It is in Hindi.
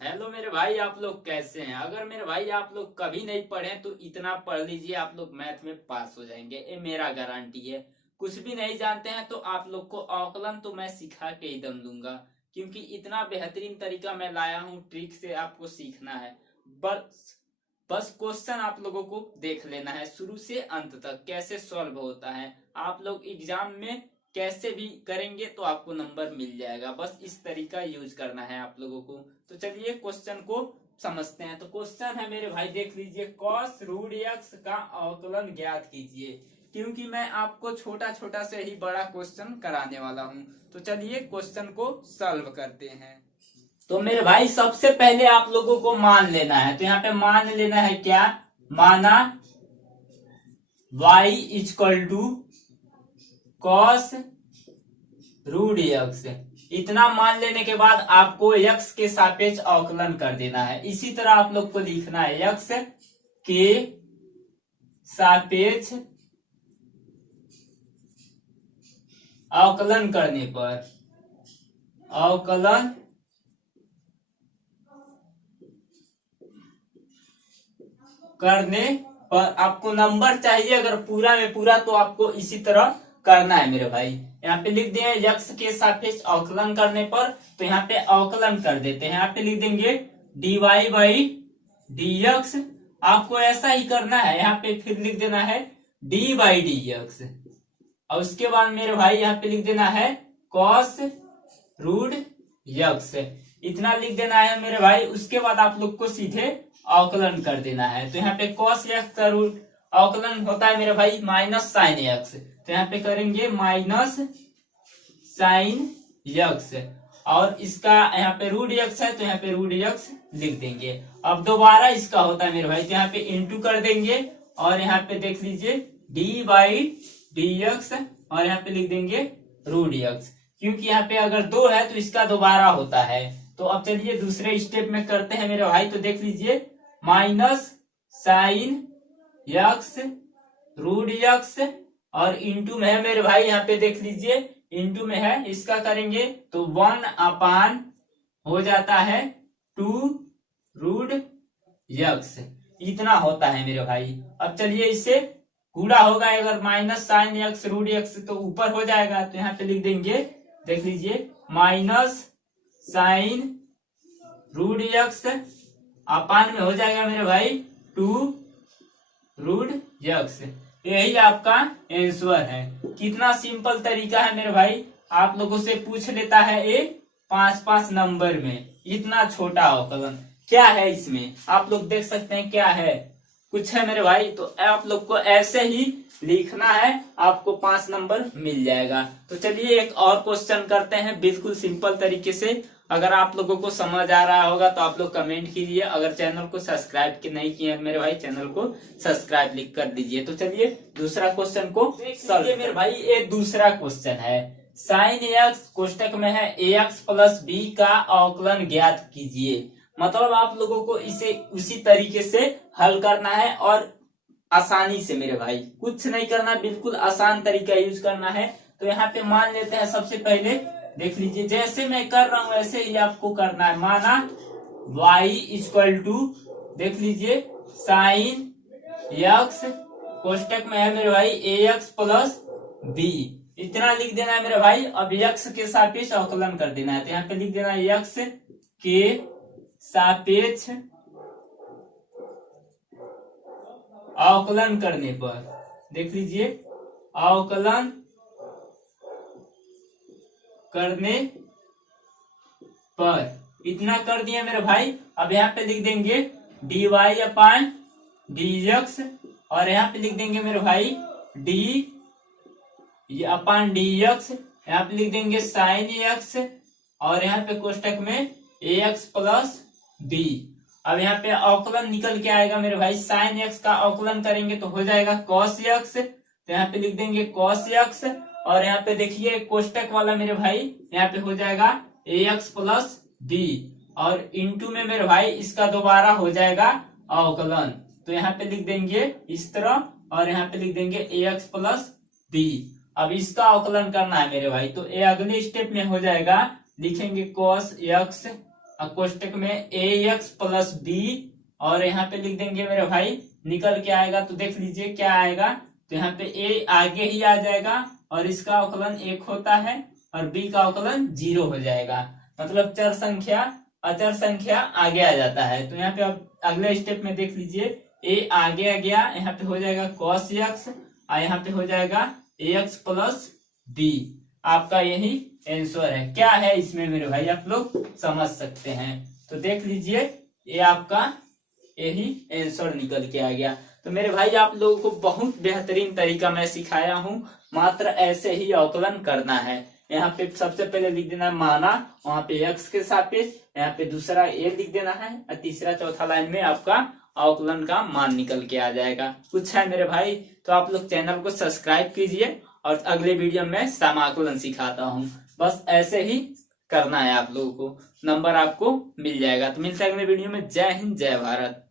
हेलो मेरे भाई, आप लोग कैसे हैं? अगर मेरे भाई आप लोग कभी नहीं पढ़े तो इतना पढ़ लीजिए, आप लोग मैथ में पास हो जाएंगे, ये मेरा गारंटी है। कुछ भी नहीं जानते हैं तो आप लोग को अवकलन तो मैं सिखा के ही दम दूंगा, क्योंकि इतना बेहतरीन तरीका मैं लाया हूँ, ट्रिक से आपको सीखना है। बस बस क्वेश्चन आप लोगों को देख लेना है शुरू से अंत तक कैसे सॉल्व होता है। आप लोग एग्जाम में कैसे भी करेंगे तो आपको नंबर मिल जाएगा। बस इस तरीका यूज करना है आप लोगों को। तो चलिए क्वेश्चन को समझते हैं। तो क्वेश्चन है मेरे भाई, देख लीजिए, कॉस रूट एक्स का अवकलन ज्ञात कीजिए। क्योंकि मैं आपको छोटा छोटा से ही बड़ा क्वेश्चन कराने वाला हूं, तो चलिए क्वेश्चन को सॉल्व करते हैं। तो मेरे भाई सबसे पहले आप लोगों को मान लेना है, तो यहाँ पे मान लेना है क्या, माना y equal to cos root x. इतना मान लेने के बाद आपको x के सापेक्ष अवकलन कर देना है। इसी तरह आप लोग को लिखना है x के सापेक्ष अवकलन करने पर आपको नंबर चाहिए। अगर पूरा में पूरा तो आपको इसी तरह करना है मेरे भाई। यहाँ पे लिख दिए यक्स के सापेक्ष अवकलन करने पर, तो यहाँ पे अवकलन कर देते हैं। यहाँ पे लिख देंगे dy बाई dx। आपको ऐसा ही करना है, यहाँ पे फिर लिख देना है d बाई dx। और उसके बाद मेरे भाई यहाँ पे लिख देना है cos रूट यक्स। इतना लिख देना है मेरे भाई। उसके बाद आप लोग को सीधे अवकलन कर देना है। तो यहाँ पे cos x का रूट अवकलन होता है मेरे भाई माइनस साइन एक्स, तो यहाँ पे करेंगे माइनस साइन यक्स। और इसका यहाँ पे रूट एक्स है, तो यहाँ पे रूट एक्स लिख देंगे। अब दोबारा इसका होता है मेरे भाई, तो यहाँ पे इंटू कर देंगे और यहाँ पे देख लीजिए डी बाई डी एक्स, और यहाँ पे लिख देंगे रूट एक्स। क्योंकि यहाँ पे अगर दो है तो इसका दोबारा होता है। तो अब चलिए दूसरे स्टेप में करते हैं मेरे भाई। तो देख लीजिए minus sine x root x, और इंटू में है मेरे भाई, यहाँ पे देख लीजिए इंटू में है, इसका करेंगे तो 1 अपान हो जाता है 2 रूट यक्स। इतना होता है मेरे भाई। अब चलिए इससे गुणा होगा, अगर minus sine x root x तो ऊपर हो जाएगा, तो यहाँ पे लिख देंगे, देख लीजिए माइनस साइन रूट यक्स अपान में हो जाएगा मेरे भाई 2 रूट यक्स। यही आपका आंसर है। कितना सिंपल तरीका है मेरे भाई। आप लोगों से पूछ लेता है ये 5-5 नंबर में, इतना छोटा अवकलन क्या है इसमें, आप लोग देख सकते हैं क्या है, कुछ है मेरे भाई। तो आप लोग को ऐसे ही लिखना है, आपको 5 नंबर मिल जाएगा। तो चलिए एक और क्वेश्चन करते हैं बिल्कुल सिंपल तरीके से। अगर आप लोगों को समझ आ रहा होगा तो आप लोग कमेंट कीजिए। अगर चैनल को सब्सक्राइब नहीं किए मेरे भाई, चैनल को सब्सक्राइब लिख कर दीजिए। तो चलिए दूसरा क्वेश्चन को सॉल्व मेरे भाई। ये दूसरा क्वेश्चन है, साइन एक्स कोष्टक में है ax प्लस बी का अवकलन ज्ञात कीजिए। मतलब आप लोगों को इसे उसी तरीके से हल करना है और आसानी से मेरे भाई, कुछ नहीं करना, बिल्कुल आसान तरीका यूज करना है। तो यहाँ पे मान लेते हैं सबसे पहले, देख लीजिए जैसे मैं कर रहा हूं वैसे ही आपको करना है। माना y इक्वल टू, देख लीजिए साइन यक्स कोष्टक में है मेरे भाई ax प्लस बी। इतना लिख देना है मेरे भाई। अब x के सापेक्ष अवकलन कर देना है, तो यहाँ पे लिख देना है x के सापेक्ष अवकलन करने पर, देख लीजिए अवकलन करने पर इतना कर दिया मेरे भाई। अब यहाँ पे लिख देंगे dy अपान dx, और यहाँ पे लिख देंगे मेरे भाई d अपान dx। यहाँ पे लिख देंगे साइन x, और यहाँ पे कोष्टक में ax प्लस b। अब यहाँ पे अवकलन निकल के आएगा मेरे भाई, साइन x का अवकलन करेंगे तो हो जाएगा cos x। तो यहाँ पे लिख देंगे cos x, और यहाँ पे देखिए कोष्टक वाला मेरे भाई, यहाँ पे हो जाएगा ax प्लस b, और इंटू में मेरे भाई इसका दोबारा हो जाएगा अवकलन। तो यहाँ पे लिख देंगे इस तरह, और यहाँ पे लिख देंगे ax प्लस b। अब इसका अवकलन करना है मेरे भाई, तो ये अगले स्टेप में हो जाएगा, लिखेंगे cos x अब कोष्टक में ax प्लस बी और यहाँ पे लिख देंगे मेरे भाई, निकल के आएगा तो देख लीजिए क्या आएगा। तो यहाँ पे a आगे ही आ जाएगा और इसका अवकलन 1 होता है और b का अवकलन 0 हो जाएगा। मतलब चर संख्या अचर संख्या आगे आ जाता है। तो यहाँ पे अब अगले स्टेप में देख लीजिए, a आगे आ गया, यहाँ पे हो जाएगा cos x और यहाँ पे हो जाएगा ax प्लस b। आपका यही आंसर है। क्या है इसमें मेरे भाई आप लोग समझ सकते हैं। तो देख लीजिए ये आपका यही आंसर निकल के आ गया। तो मेरे भाई आप लोगों को बहुत बेहतरीन तरीका मैं सिखाया हूँ, मात्र ऐसे ही अवकलन करना है। यहाँ पे सबसे पहले लिख देना है माना, वहां पे x के सापेक्ष, यहाँ पे दूसरा a लिख देना है और तीसरा चौथा लाइन में आपका अवकलन का मान निकल के आ जाएगा। कुछ है मेरे भाई तो आप लोग चैनल को सब्सक्राइब कीजिए और अगले वीडियो में समाकलन सिखाता हूँ। बस ऐसे ही करना है आप लोगों को, नंबर आपको मिल जाएगा। तो मिलता है अगले वीडियो में। जय हिंद जय भारत।